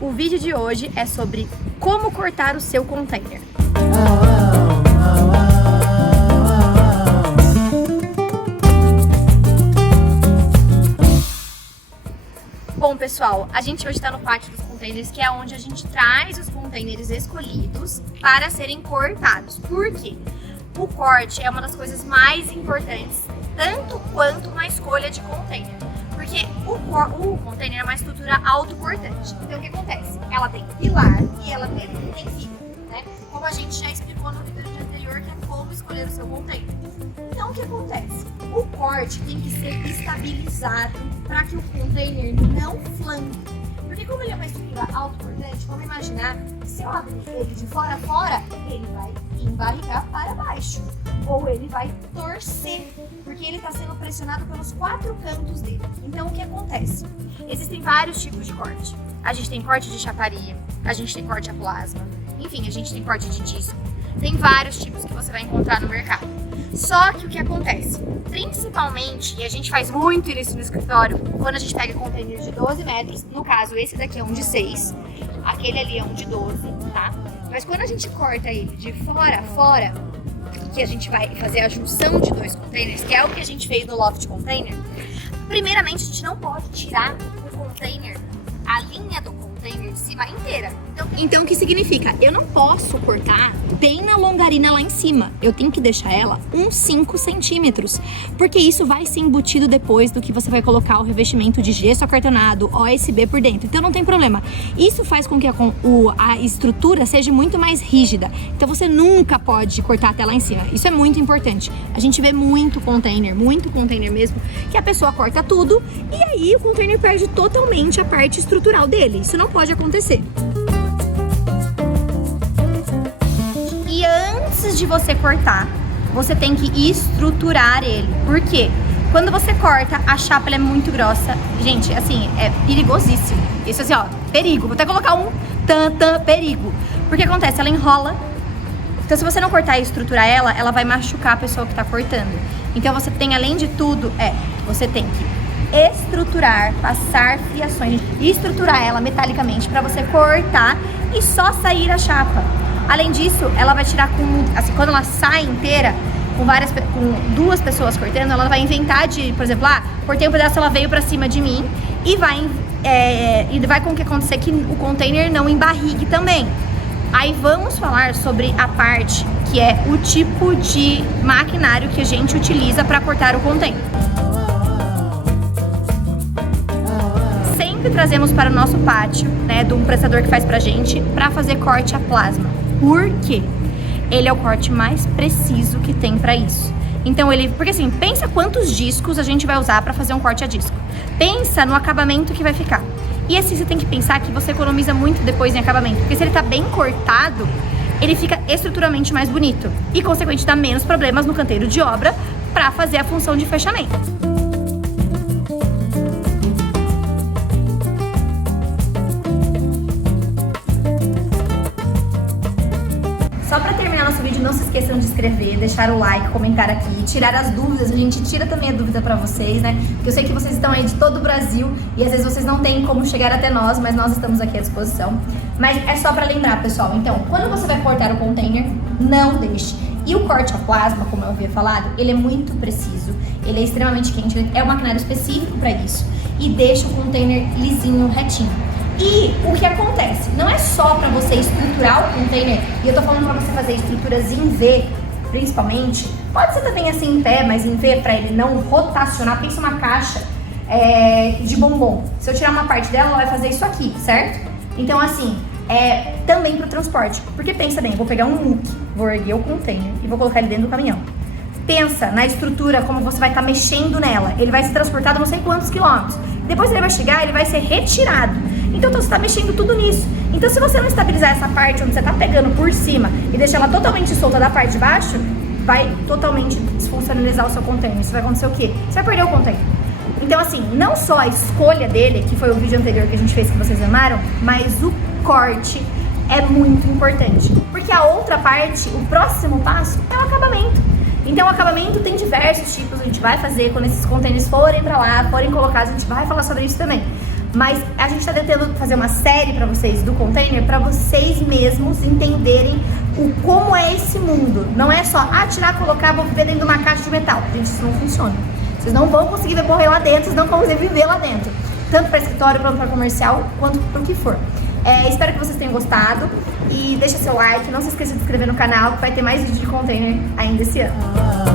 O vídeo de hoje é sobre como cortar o seu container. Bom, pessoal, a gente hoje está no pátio dos containers, que é onde a gente traz os containers escolhidos para serem cortados. Por quê? O corte é uma das coisas mais importantes, tanto quanto na escolha de container. Porque o container é uma estrutura autoportante. Então o que acontece? Ela tem pilar e ela tem fibra, né? Como a gente já explicou no vídeo anterior, que é como escolher o seu container. Então o que acontece? O corte tem que ser estabilizado para que o container não flanque. Porque como ele é uma estrutura autoportante, vamos imaginar que se eu abrir ele de fora a fora, ele vai embarrigar para baixo. Ou ele vai torcer, porque ele está sendo pressionado pelos 4 cantos dele. Então o que acontece? Existem vários tipos de corte. A gente tem corte de chaparia, a gente tem corte a plasma, enfim, a gente tem corte de disco. Tem vários tipos que você vai encontrar no mercado. Só que o que acontece? Principalmente, e a gente faz muito isso no escritório, quando a gente pega container de 12 metros, no caso esse daqui é um de 6, aquele ali é um de 12, tá? Mas quando a gente corta ele de fora a fora, que a gente vai fazer a junção de 2 containers, que é o que a gente fez no loft container, primeiramente a gente não pode tirar o container, a linha do container de cima inteira. Então o que significa? Eu não posso cortar bem na longarina lá em cima. Eu tenho que deixar ela uns 5 centímetros, porque isso vai ser embutido depois do que você vai colocar o revestimento de gesso acartonado, OSB por dentro. Então não tem problema. Isso faz com que a estrutura seja muito mais rígida. Então você nunca pode cortar até lá em cima. Isso é muito importante. A gente vê muito container mesmo, que a pessoa corta tudo e aí o container perde totalmente a parte estrutural dele. Isso não pode acontecer. E antes de você cortar, você tem que estruturar ele. Por quê? Quando você corta, a chapa ela é muito grossa. Gente, assim, é perigosíssimo. Isso assim, ó, perigo. Vou até colocar um perigo. Porque acontece, ela enrola. Então se você não cortar e estruturar ela, ela vai machucar a pessoa que tá cortando. Então você tem, além de tudo, você tem que estruturar, passar fiações e estruturar ela metalicamente para você cortar e só sair a chapa. Além disso, ela vai tirar quando ela sai inteira, com 2 pessoas cortando, ela vai inventar de, por exemplo, cortei um pedaço, ela veio para cima de mim e vai com que acontecer que o container não embarrigue também. Aí vamos falar sobre a parte que é o tipo de maquinário que a gente utiliza para cortar o container. Sempre trazemos para o nosso pátio, né, de um prestador que faz pra gente, para fazer corte a plasma. Por quê? Ele é o corte mais preciso que tem para isso. Então porque assim, pensa quantos discos a gente vai usar para fazer um corte a disco. Pensa no acabamento que vai ficar. E assim, você tem que pensar que você economiza muito depois em acabamento, porque se ele tá bem cortado, ele fica estruturalmente mais bonito e, consequentemente, dá menos problemas no canteiro de obra para fazer a função de fechamento. Só para terminar nosso vídeo, não se esqueçam de se inscrever, deixar o like, comentar aqui, tirar as dúvidas. A gente tira também a dúvida para vocês, né? Porque eu sei que vocês estão aí de todo o Brasil e às vezes vocês não têm como chegar até nós, mas nós estamos aqui à disposição. Mas é só para lembrar, pessoal. Então, quando você vai cortar o container, não deixe. E o corte a plasma, como eu havia falado, ele é muito preciso, ele é extremamente quente, é um maquinário específico para isso e deixa o container lisinho, retinho. E o que acontece? Não é só para você estruturar o container, e eu tô falando para você fazer estruturas em V, principalmente. Pode ser também assim em pé, mas em V para ele não rotacionar. Pensa uma caixa de bombom. Se eu tirar uma parte dela, ela vai fazer isso aqui, certo? Então assim, também para o transporte. Porque pensa bem, eu vou pegar um muque, vou erguer o container e vou colocar ele dentro do caminhão. Pensa na estrutura, como você vai estar mexendo nela. Ele vai ser transportado não sei quantos quilômetros. Depois ele vai chegar, ele vai ser retirado. Então você está mexendo tudo nisso. Então se você não estabilizar essa parte onde você está pegando por cima e deixar ela totalmente solta da parte de baixo, vai totalmente desfuncionalizar o seu container. Isso vai acontecer o quê? Você vai perder o container. Então assim, não só a escolha dele, que foi o vídeo anterior que a gente fez que vocês amaram, mas o corte é muito importante. Porque a outra parte, o próximo passo, é o acabamento. Então o acabamento tem diversos tipos, a gente vai fazer quando esses containers forem pra lá, forem colocados, a gente vai falar sobre isso também. Mas a gente tá tentando fazer uma série pra vocês do container, pra vocês mesmos entenderem como é esse mundo. Não é só, tirar, colocar, vou viver dentro de uma caixa de metal. Gente, isso não funciona. Vocês não vão conseguir morrer lá dentro, vocês não vão conseguir viver lá dentro. Tanto para escritório, quanto para comercial, quanto para o que for. Espero que vocês tenham gostado e deixa seu like, não se esqueça de se inscrever no canal, que vai ter mais vídeo de container ainda esse ano.